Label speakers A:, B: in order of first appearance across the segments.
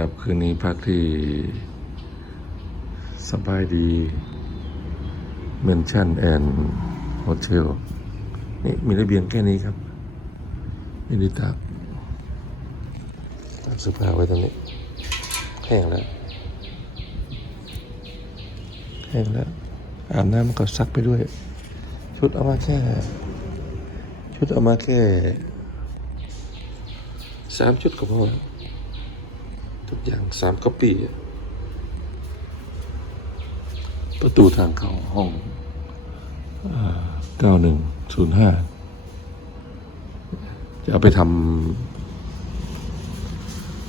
A: ครับคืนนี้พักที่สบายดีเมนชั่นแอนโฮเทลนี่มีระเบียงแค่นี้ครับม่ได้ตากตากสื้อผ้าไว้ตรงนี้แห้งแล้วแห้งแล้วอาบน้ำก็ซักไปด้วย ชุดเอามาแค่ ชุดเอามาแค่สามชุดก็พอแล้วุกอย่างสามก๊อปปี้ประตูทางเข้าห้องเก้าหนึ่งศูนย์ห้าจะเอาไปทำ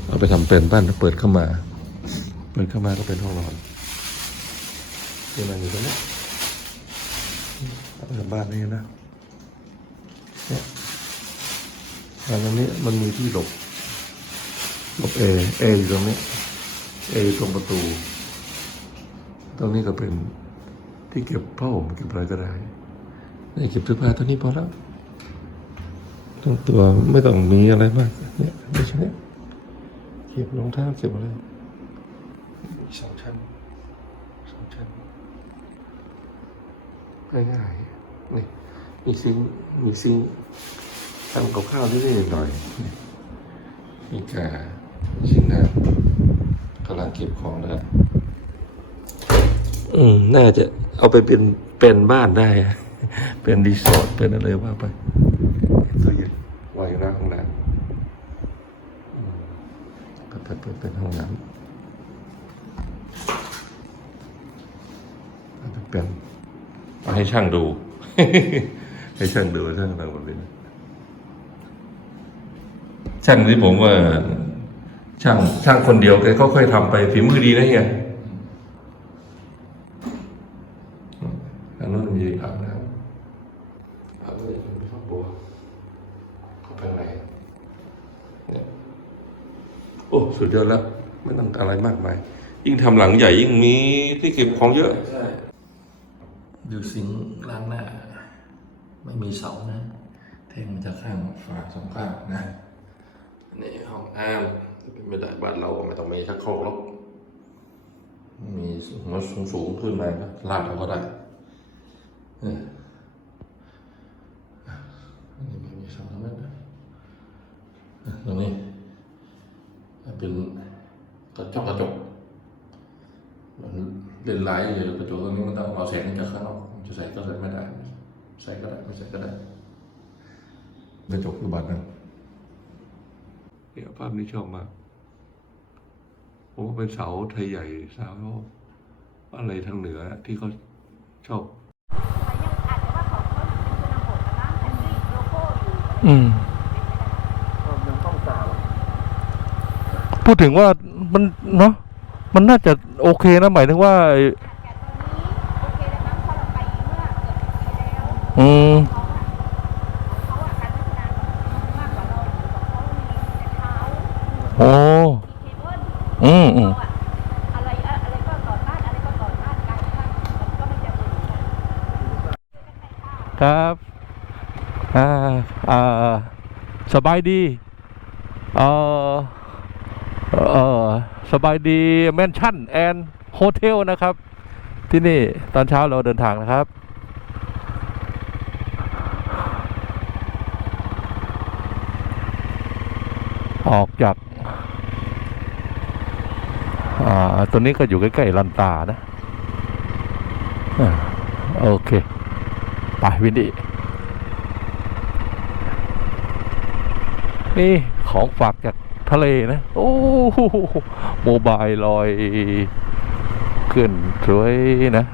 A: เอาไปทำเป็นบ้านเปิดเข้ามา เปิดเข้ามาก็เป็นห้องนอนที่มันอยู่ตรงนี้เอาไปทำบ้านนี้นะเนี่ยบ้านตรงนี้มันมีที่หลบ หลบเอเออยู่ตรงนี้เออยู่ตรงประตู ตรงนี้ก็เป็นที่เก็บผ้าห่มเก็บอะไรก็ได้นี่เก็บเสื้อผ้าเท่านี้พอแล้วทั้งตัวไม่ต้องมีอะไรมาก เนี่ยไม่ใช่เก็บรองเท้าเก็บอะไรมีสองชั้นสองชั้นง่ายๆนี่มีซิงค์มีซิงค์ทำกับข้าวนิดๆหน่อยๆนี่มีกา ชิงน้ำกำลังเก็บของแล้วอืม น่าจะเอาไปเป็นเป็นบ้านได้อะเป็นรีสอร์ทเป็นอะไรว่าไปตู้เย็นวางอยู่หน้าห้องน้ำอืมก็ไปเปิดเป็นห้องน้ำอาจจะเป็นเอาให้ช่างดู ให้ช่างดูช่างทำหมดเลยนะช่างที่ผมว่า ช่างช่างคนเดียวแกก็ค่อยทำไปฝีมือดีนะเฮียอันนั้นมีอาบน้ำอาบน้ำมีครอบครัวเข้าไปข้างในเนี่ยโอ้สุดยอดแล้ว ไม่ต้องอะไรมากมาย ยิ่งทำหลังใหญ่ยิ่งมีที่เก็บของเยอะ
B: ใช่ดูสิงล้างหน้า ไม่มีเสานะ แทงมันจะข้างฝาสองข้างนะ
A: นี่ห้องอ้ามเป็นไม่ได้บ้านเราก็ไม่ต้องมีชักโครกหรอกมีหัวสูงสูงขึ้นมาก็ลาดเอาก็ได้เนี่ยอันนี้ไม่มีสาแล้วนะอะตรงนี้เป็นกระจกกระจกมันเล่นไลท์อยู่กระจกตรงนี้มันต้องเอาแสงจากข้างนอกจะใส่ก็ใส่ไม่ได้ ใส่ก็ได้ไม่ใส่ก็ได้กระจกคือบัตรนะ เนี่ยภาพนี้ชอบมากผมว่าเป็นเสาไทยใหญ่เสาอะไรทางเหนือที่เขาชอบ
C: อืม พูดถึงว่ามันเนาะมันน่าจะโอเคนะหมายถึงว่าไอ้อืมโอ้อืมอืม
D: อะไรอะไรก็ก่อนบ้านอะไรก็ก่อนบ้านกันมันก็ไม่จะเหมือนกัน
C: ครับ อ่า อ่า สบายดี เออเออสบายดีแมนชั่นแอนโฮเทลนะครับ ที่นี่ตอนเช้าเราเดินทางนะครับ ออกจากอ่าตัวนี้ก็อยู่ใกล้ๆลันตานะอ่าโอเค ไปวินดี้ นี่ของฝากจากทะเลนะ โอ้โหโมบายลอยขึ้นสวยนะ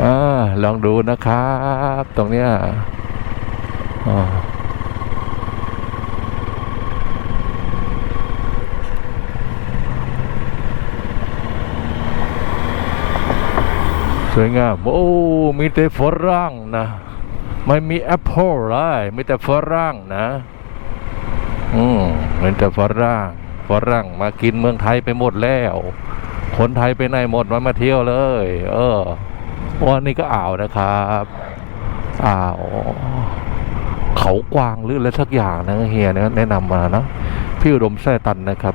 C: เออลองดูนะครับ ตรงเนี้ยอ่า ส วยงาม โอ้ มีแต่ฝรั่งนะ ไม่มีแอปเปิลเลยมีแต่ฝรั่งนะ อืมมีแต่ฝรั่งฝรั่งมากินเมืองไทยไปหมดแล้ว คนไทยไปไหนหมดมามาเที่ยวเลย เออวันนี้ก็อ่าวนะครับ
A: อ่าวเขากวางหรืออะไรสักอย่างนะเฮียเนี่ยแนะนำมานะพี่อุดมแซ่ตันนะครับ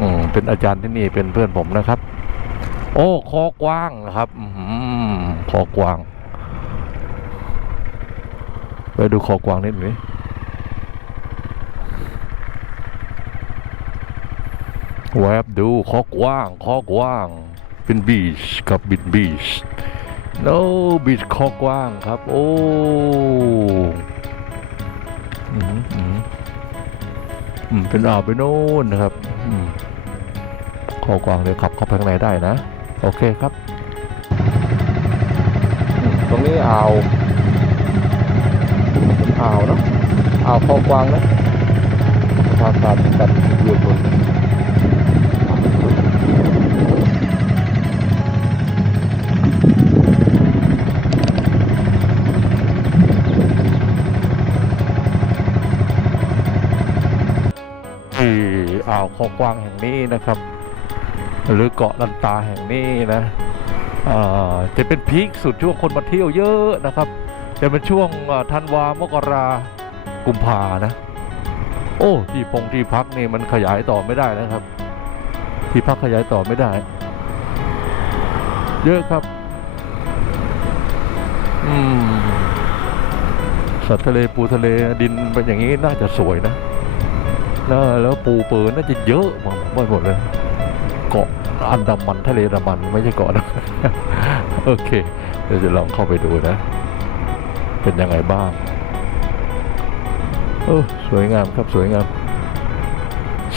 A: อืมเป็นอาจารย์ที่นี่เป็นเพื่อนผมนะครับ โอ้คอกว้างนะครับคอกว้าง ไปดูคอกว้างนิดหนึ่งแวบดูคอกว้างคอกว้าง เป็นบีชกับบินบีชโน้บีชคอกว้างครับ โอ้เป็นอ่าวไปโน่นนะครับ คอกว้างเดี๋ยวขับเข้าไปข้างในได้นะ โอเคครับอืมตรงนี้อ่าวอ่าวเนาะอ่าวคลองกวางนะทางการกันยืนบนที่อ่าวคลองกวางแห่งนี้นะครับ หรือเกาะลันตาแห่งนี้นะจะเป็นพีคสุดช่วงคนมาเที่ยวเยอะนะครับ จะเป็นช่วงธันวามกรากุมภานะ โอ้ที่พงที่พักนี่มันขยายต่อไม่ได้นะครับ ที่พักขยายต่อไม่ได้ เยอะครับ อืมสัตว์ทะเลปูทะเลดินเป็นอย่างนี้น่าจะสวยนะนะแล้วปูเปิดน่าจะเยอะมากไปหมดเลย เกาะอันดามันทะเลอันดามันไม่ใช่เกาะนะโอเค เดี๋ยวจะลองเข้าไปดูนะ เป็นยังไงบ้างเออสวยงามครับสวยงาม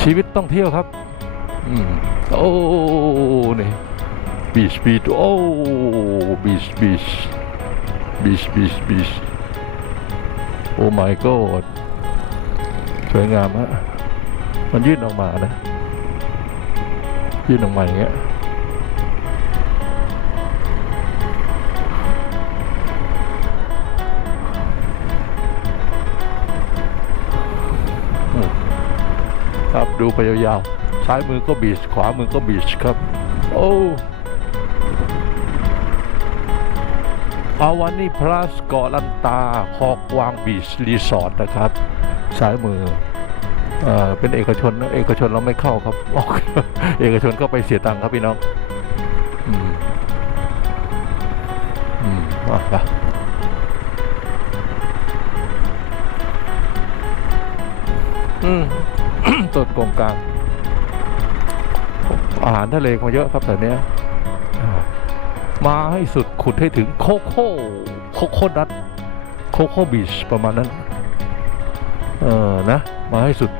A: ชีวิตต้องเที่ยวครับอืมโอ้นี่บีชบีชโอ้บีชบีชบีชบีชบีชโอ้ my god สวยงามฮะมันยื่นออกมานะ ยื่นออกมาอย่างเงี้ยครับดูไปยาวๆ ซ้ายมือก็บีช ขวามือก็บีชครับ โอ้อาวานี่พลัสเกาะลันตาคอกวางบีชรีสอร์ทนะครับ ซ้ายมือ เอ่อเป็นเอกชนนะเอกชนเราไม่เข้าครับออกเอกชนก็ไปเสียตังค์ครับพี่น้องอืมอืมมาไปอืมต้นกงกลาง อาหารทะเลมาเยอะครับแต่เนี้ยอ่ามาให้สุดขุดให้ถึงโคโค่โคโค่ดัตโคโค่บีชประมาณนั้น เออนะ มาให้สุด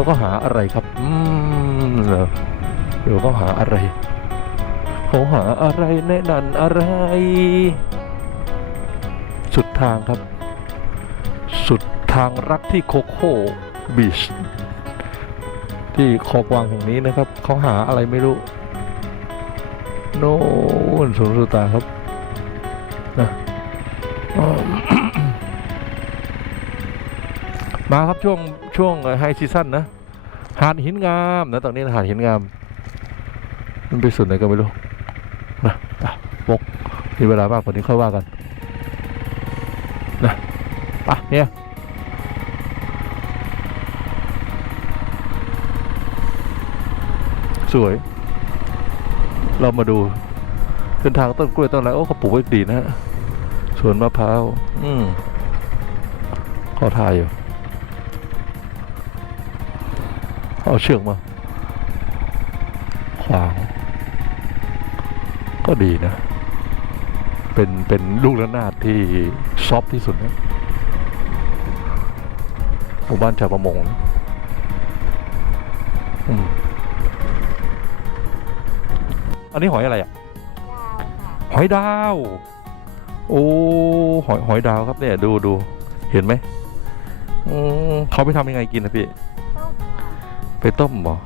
A: แล้วก็หาอะไรครับ อืมเดี๋ยวก็หาอะไรเขาหาอะไรแน่นันอะไร สุดทางครับ สุดทางรักที่โคโค่บีชที่คอกวางแห่งนี้นะครับ เขาหาอะไรไม่รู้ โน่นสวนสุตาครับนะมาครับช่วง ช่วงไฮซีซั่นนะ หาดหินงามนะตรงนี้นะหาดหินงาม มันไปสุดไหนก็ไม่รู้นะอะบกมีเวลามากกว่านี้ค่อยว่ากันนะอะเนี่ยสวย เรามาดูเส้นทางต้นกล้วยต้นอะไรโอ้เขาปลูกไว้ดีนะฮะสวนมะพร้าว อืมเขาทายอยู่ เอาเชือกมา ขวาง ก็ดีนะ เป็น เป็นลูกระนาดที่ซอฟต์ที่สุดนะหมู่บ้านชาวประมงนะอืมอันนี้หอยอะไรอะ
C: ยาวค่ะ
A: หอยดาว โอ้ หอย หอยดาวครับเนี่ย ดูดู เห็นไหมอืมเขาไปทำยังไงกินนะพี่
C: ต้มค่ะ
A: ไปต้มเหรอ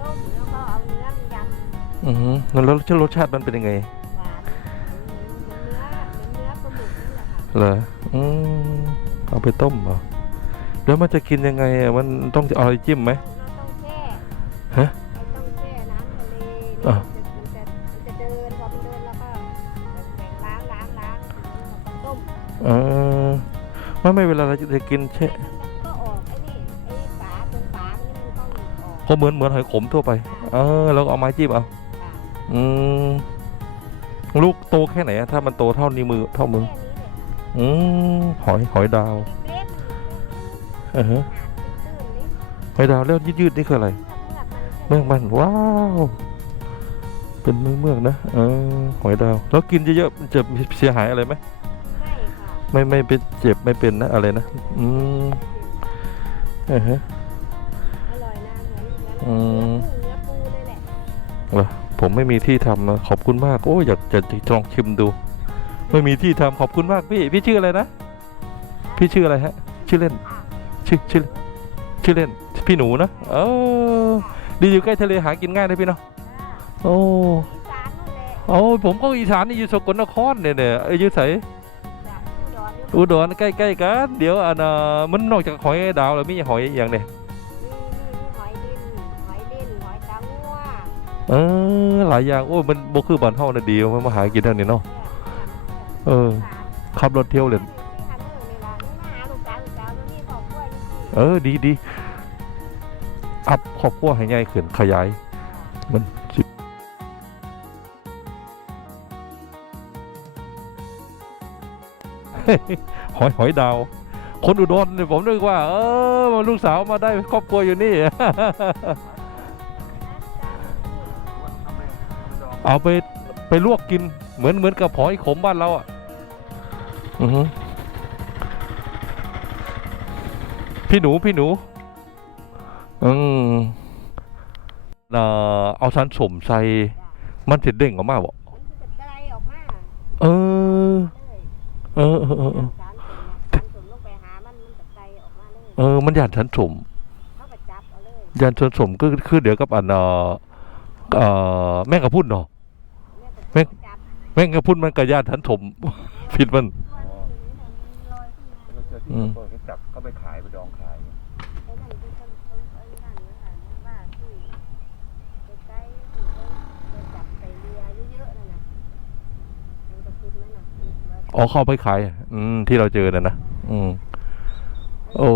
C: ต้มแล้วก็เอาเนื้อไปยำ
A: อือฮึแล้วแล้วรสชาติมันเป็นยังไง
C: หวานเหมือนเนื้อเหมือนเนื้อปลาหมึกนี่แหละค่ะ
A: เหรออืมเอาไปต้มเหรอแล้วมันจะกินยังไงอะมันต้องเอาอะไรจิ้มไหม
C: เราต้องแช่
A: ฮะ
C: เราต้องแช่น้ำทะเล
A: อะ
C: มันจะมันจะมันจะเดินพอมันเดินแล้วก็แบ่งล้างล้างล้าง
A: เออไม่ไม่เวลาเราจะกินเช่
C: ก็ออก ก
A: ก็เหมือนเหมือนหอยขมทั่วไป เออแล้วก็เอาไม้จิ้มเอา
C: ค่ะ
A: อืมลูกโตแค่ไหนอะถ้ามันโตเท่านิ้วมือเท่ามือ
C: แค่นี้เลยค่ะ
A: อืมหอยหอยดาว
C: เล็ก
A: เออฮะ
C: ๆหาดตื้นๆนี่
A: หอยดาวแล้วยืดๆนี่คืออะไร
C: เมือกมัน
A: เมือกมันว้าว เป็นเมือกเมือกๆนะเออหอยดาว แล้วกินเยอะๆมันจะเสียหายอะไรไหม
C: ไม่ค่ะ
A: ไม่ไม่เป็นเจ็บไม่เป็นนะอะไรนะอืมเออฮะ
C: อร่อยนะเหมื อนเหมือน
A: อืม
C: เนื้อปูเลยแหละ
A: เหรอผมไม่มีที่ทำนะขอบคุณมาก โอ้ยอยากจะลองชิมดู ไม่มีที่ทำขอบคุณมากพี่ พี่ชื่ออะไรนะ พี่ชื่ออะไรฮะ ชื่อเล่น ชื่อชื่อชื่อเล่น พี่หนูนะ เออ ดีอยู่ใกล้ทะเลหากินง่ายนะพี่เนาะ โอ้
C: อีสานนู่นแหละ
A: โอ้ผมก็อีสานนี่อยู่สกลนครเนี่ยเนี่ยเอ้ยอยู่ไส
C: จากอุดรนี่
A: อุดรใกล้ๆกัน เดี๋ยวอันน่ะมันนอกจากหอยดาวแล้วมีหอยอีกอย่างเนี่ย เออหลายอย่างโอ้ยมันบ่คือบ้านเฮานะดีมันมาหากินท่านี้เนาะเออขับรถเที่ยวเล่นเออดีดีอัพครอบครัวให้ใหญ่ขึ้นขยาย มันสิหอยหอยดาว คนอุดรเนี่ยผมนึกว่า เออลูกสาวมาได้ครอบครัวอยู่นี่ เอาไปไปลวกกินเหมือนเหมือนกับหอยขมบ้านเราอะอือฮึพี่หนูพี่หนู อืมเอ่อเอาสันสมใส่มันจะเด้งออกมาบ่เออ เออเออเออเออเออมันหยาดสันสมหยาดสันสมก็คือเดี๋ยวกับอันเอ่อเอ่อแม่งกระพุ่นเนาะ แม่งกระพุ่นมันกระยาดสันสมผิดมัน
E: เราเจอที่
A: อืม
E: เปิดให้จับเข้าไปขายไปดองขาย
A: อ๋อเข้าไปขายอืมที่เราเจอน่ะนะอืม โอ้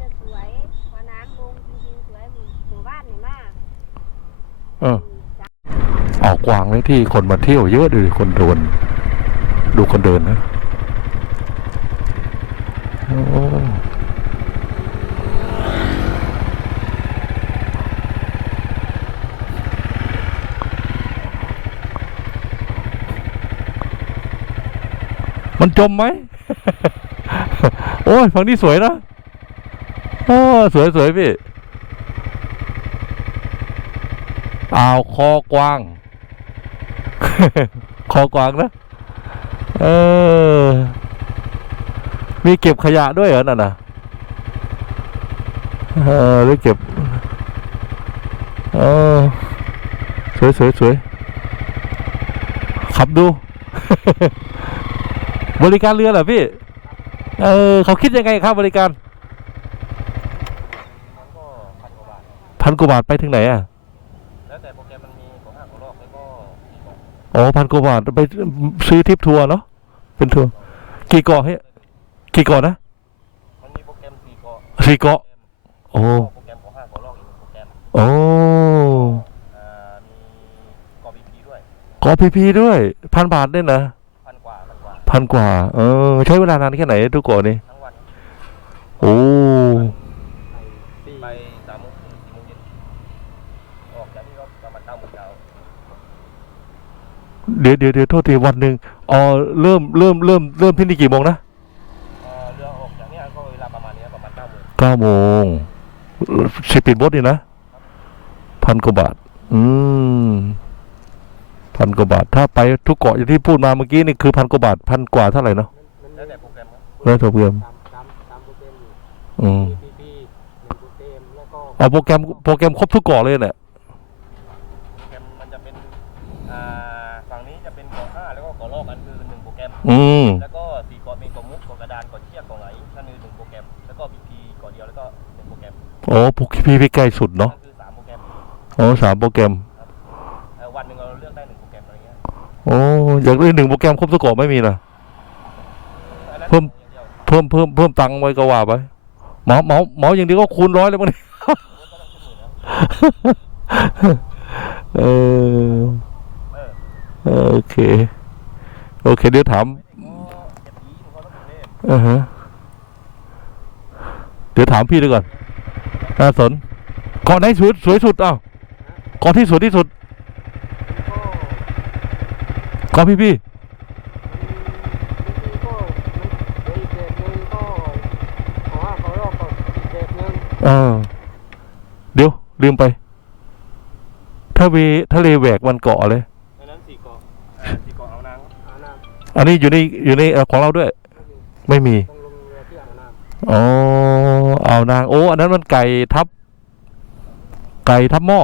C: จะสวยพอน้ำลงจริงๆสวยหมู่บ้านนี่มาก
A: เออ ออกกวางเลยที่คนมาเที่ยวเยอะดูคนเดินดูคนเดินนะโอมันจมไหม โอ้ยฝั่งนี้สวยนะโอ้สวยสวยพี่ อ่าวคอกวาง คอกวางนะ เออ มีเก็บขยะด้วยเหรอนั่นน่ะเออหรือเก็บ เออ สวยสวยสวยขับดู บริการเรือเหรอพี่ เออ เขาคิดยังไงครับบริการ พันกว่าบาทไปถึงไหนอะ
E: อ๋อ
A: พันกว่าบาทไปซื้อทริปทัวร์เนาะเป็นทัวร์กี่เกาะให้กี่เกาะนะ
E: มันมีโปรแกรมสี่เกาะ
A: สี่เกาะโอ้
E: โปรแกรมของห้างของรอบอีกหนึ่งโปรแกรม
A: โอ้
E: อ่ามีเกาะบีพีด้วย
A: เกาะพีพีด้วยพันบาทเนี่ยนะ
E: พันกว่าพันกว่า
A: พันกว่า เออ ใช้เวลานานแค่ไหนทุกเกาะนี่
E: ทั้งวัน
A: โอ้
E: ไปสามโมงครึ่งสี่โมงเย็นออกจากนี่ก็ประมาณเก้าโมงเช้า
A: เดี๋ยวเดี๋ยวเดี๋ยวโทษทีวันหนึ่งอ๋อเริ่มเริ่มเริ่มเริ่มที่นี่กี่โมงนะ
E: เอ่อเรือออกจากเนี่ยก็เวลาประมาณเนี้ยประมาณเก้าโมง
A: เก้าโมงสปีดโบ๊ทนี่นะพันกว่าบาท อืมพันกว่าบาท ถ้าไปทุกเกาะอย่างที่พูดมาเมื่อกี้นี่คือพันกว่าบาทพันกว่าเท่าไหร่เนาะ
E: แล้วแต่โปรแกรมครับ
A: แล้วแต่เพื่อน
E: ตามตามตามโปรแกรมอยู่
A: อืม
E: บีพีหนึ่งโปรแกรมแล้วก็
A: เอาโปรแกรมโปรแกรมครบทุกเกาะเลยเนี่ย
E: อืมแล้วก็สี่เกาะมีเกาะมุกเกาะกระดานเกาะเชือกเกาะไหลนั่นคือหนึ่งโปรแกรมแล้วก็พีพีเกาะเดียวแล้วก็หนึ่งโปรแกรม
A: โอ้พวกพี่พี่ใกล้สุด
E: นั่
A: เนาะ
E: นคือสามโปรแกรม
A: โอ้สามโปรแกรม
E: เอ่อวันหนึ่งเราเลือกได้หนึ่งโปรแกรมอะไรเงี้ย
A: โอ้อยากได้หนึ่งโปรแกรมครบทุกเกาะไม่มีนะ
E: อันนั้น
A: พิ่มเพิ่มเพิ่มเพิ่มตังค์ไว้ก็ว่าไปเหมาเหมาเหมาอย่างเดียวก็คูณร้อยแล้วมั้งเนี่ยเออโอเค โอเคเดี๋ยวถามอ่าฮะเดี๋ยวถามพี่ดูก่อนน่าสนเกาะไหนสวยสวยสุดอ้าวเกาะที่สวยที่สุดเกาะพี่พี่
F: เออ
A: เดี๋ยวลืมไปถ้าเวทะเลแหวกมันเกาะเลย
G: อันนี้อ
A: ยู่ในอยู่ในของเราด้วย
F: ไม่มี
A: ไม่มี
F: ต้องลงเรือที่อ่าวน้
A: อ๋อเอานางโอ้อันนั้นมันไก่ทับ ไก่ทับหม้อ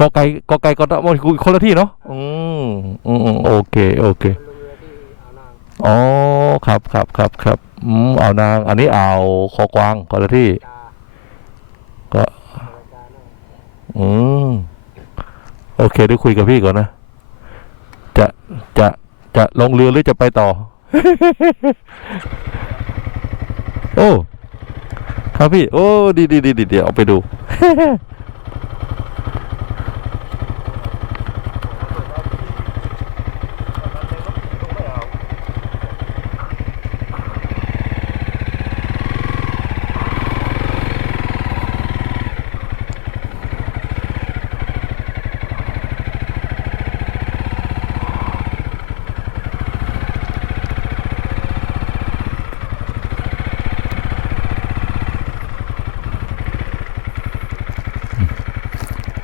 A: ก็ไก่ก็ไก่ก็ทับหม้อคนละที่เนาะอืมอืมโอเคโอเค
F: อ๋อ
A: ครับครับครับครับอืมเอานาง อันนี้เอาคอกวางคนละที่ ก็ อืมโอเคได้คุยกับพี่ก่อนนะ จะลงเรือหรือจะไปต่อ โอ้ ครับพี่ โอ้ ดีดีดีดีเดี๋ยวเอาไปดู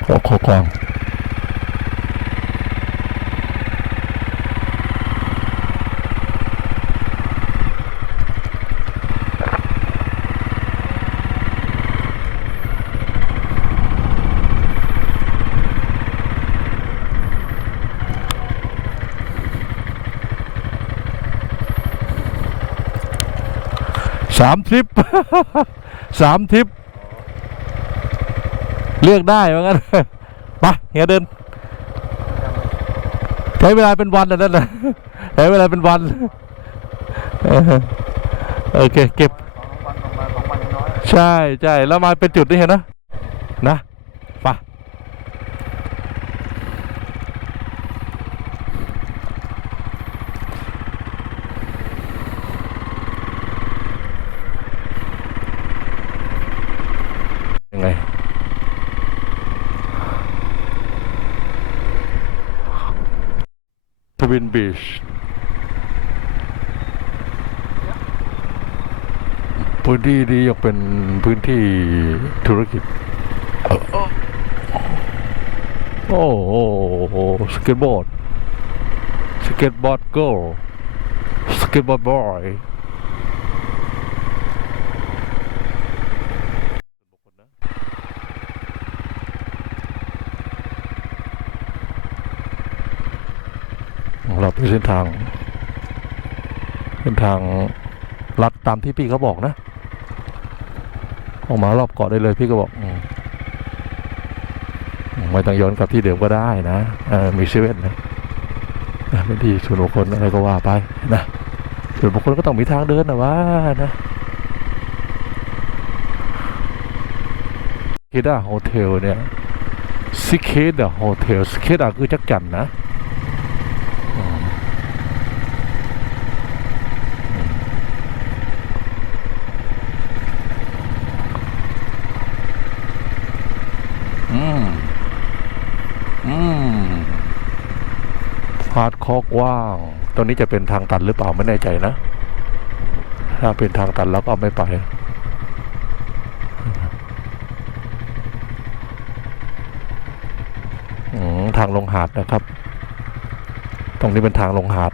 A: ขอขอกวาง สามทริปสามทริป เลือกได้เหมือนกันไปเฮียเดิน ใช้เวลาเป็นวันนะนั่นนะใช้เวลาเป็นวันเออโอเค เก็บ
G: วันประมาณสองวันน้อย
A: ใช่ใช่แล้วมาเป็นจุดนี่เห็นนะ นะไปยังไง ท วินบีชพื้นที่นี้ยังเป็นพื้นที่ธุรกิจ โอ้โหสเก็ตบอร์ด สเก็ตบอร์ดเกิร์ลสเก็ตบอร์ดบอยเราเป็นเส้น ทางเส้นทางลัดตามที่พี่เขาบอกนะ ออกมารอบเกาะได้เลยพี่ก็บอกอมไม่ต้องย้อนกลับที่เดิมก็ได้นะมีเซเว่นนะนะเป็นที่ส่วนบุคคลอะไรก็ว่าไปนะส่วนบุคคลก็ต้องมีทางเดินนะว่านะเคด้าโฮเทลเนี่ยซิเคด้าโฮเทลซิเคด้าคือจักจันนะอืม อืม อืมพาด คอกว่าง ตรงนี้จะเป็นทางตันหรือเปล่าไม่แน่ใจนะ ถ้าเป็นทางตันแล้วก็ไม่ไป ทางลงหาดนะครับ ตรงนี้เป็นทางลงหาด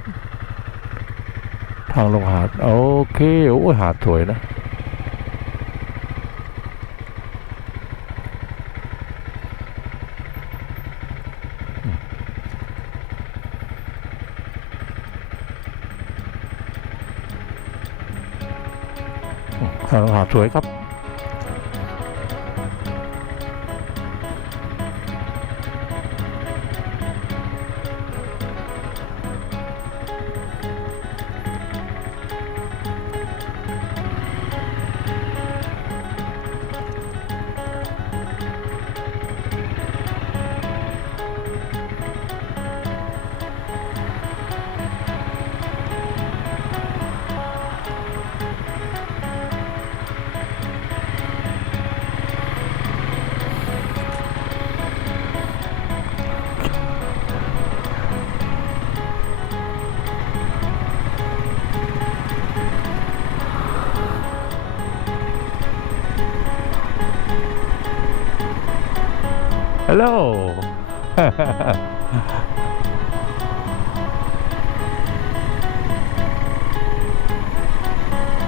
A: ทางลงหาด โอเค โอ้ยหาดสวยนะ ทางล ลโหล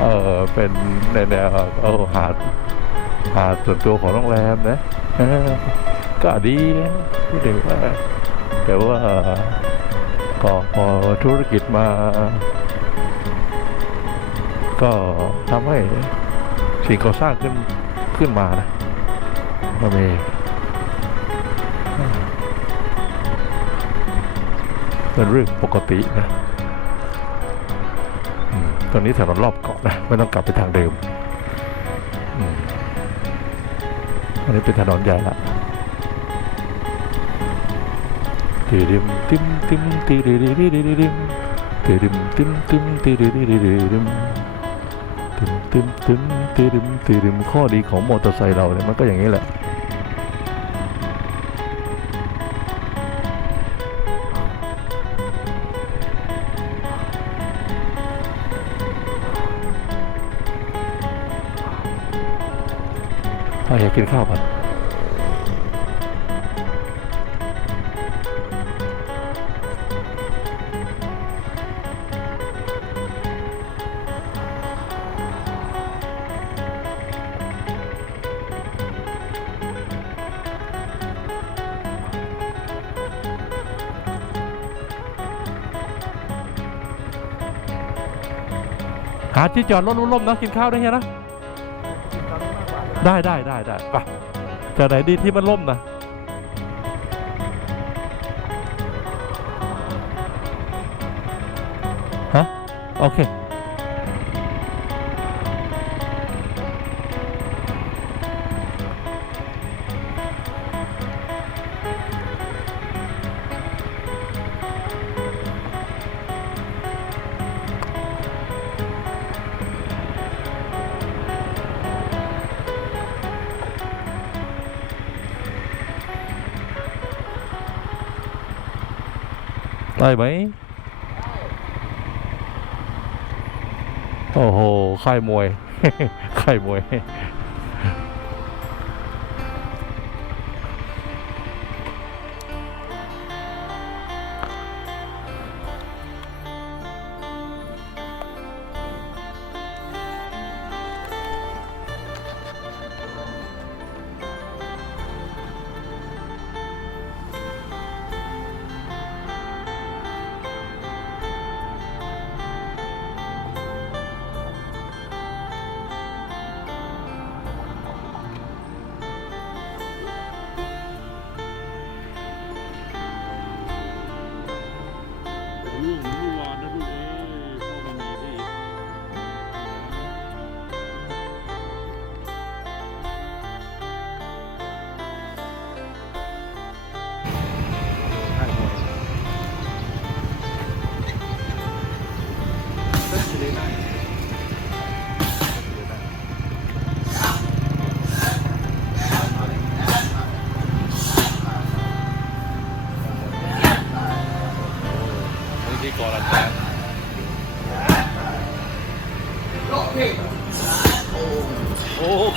A: เออเป็นในแนวเอาหาดหาดส่วนตัวของโรงแรมนะก็ดีนะพูดถึงว่าแต่ว่าก็พอธุรกิจมา ก็ทำให้สิ่งก่อสร้างขึ้นขึ้นมานะมันมี เป็นเรื่องปกตินะตรงนี้ถนนรอบเกาะนะไม่ต้องกลับไปทางเดิมอืมอันนี้เป็นถนนใหญ่ละตีดิมติมติมตีดิดิดิดิดิดิมตีดิมติมติมตีดิดิดิดิดิมติมติมติมตีดิมตีดิมข้อดีของมอเตอร์ไซค์เราเนี่ยมันก็อย่างนี้แหละ ถ้าอยากกินข้าวผัดหาที่จอดรถร่มๆนะกินข้าวได้ยังนะ ได้ได้ได้ได้ไปจากไหนดีที่มันล่มนะฮะโอเค ได้ไหมโอ้โหค่ายมวยค่ายมวย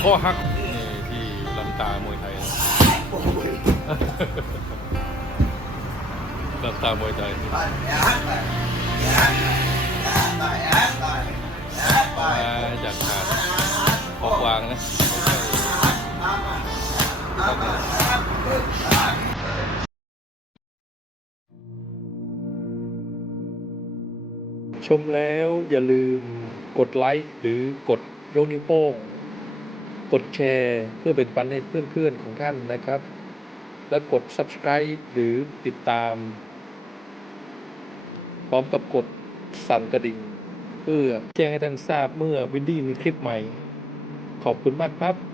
H: โอ้อหักนี่ที่ลำตามวยไทยลำตามวยไทยมาจากหาดขอกวางนะ
A: ชมแล้วอย่าลืมกดไลค์หรือกดยกนิ้วโป้ง กดแชร์เพื่อเป็นปันให้เพื่อนๆของท่านนะครับ และกด subscribe หรือติดตาม พร้อมกับกดสั่นกระดิ่ง เพื่อแจ้งให้ท่านทราบเมื่อวินดี้มีคลิปใหม่ ขอบคุณมากครับ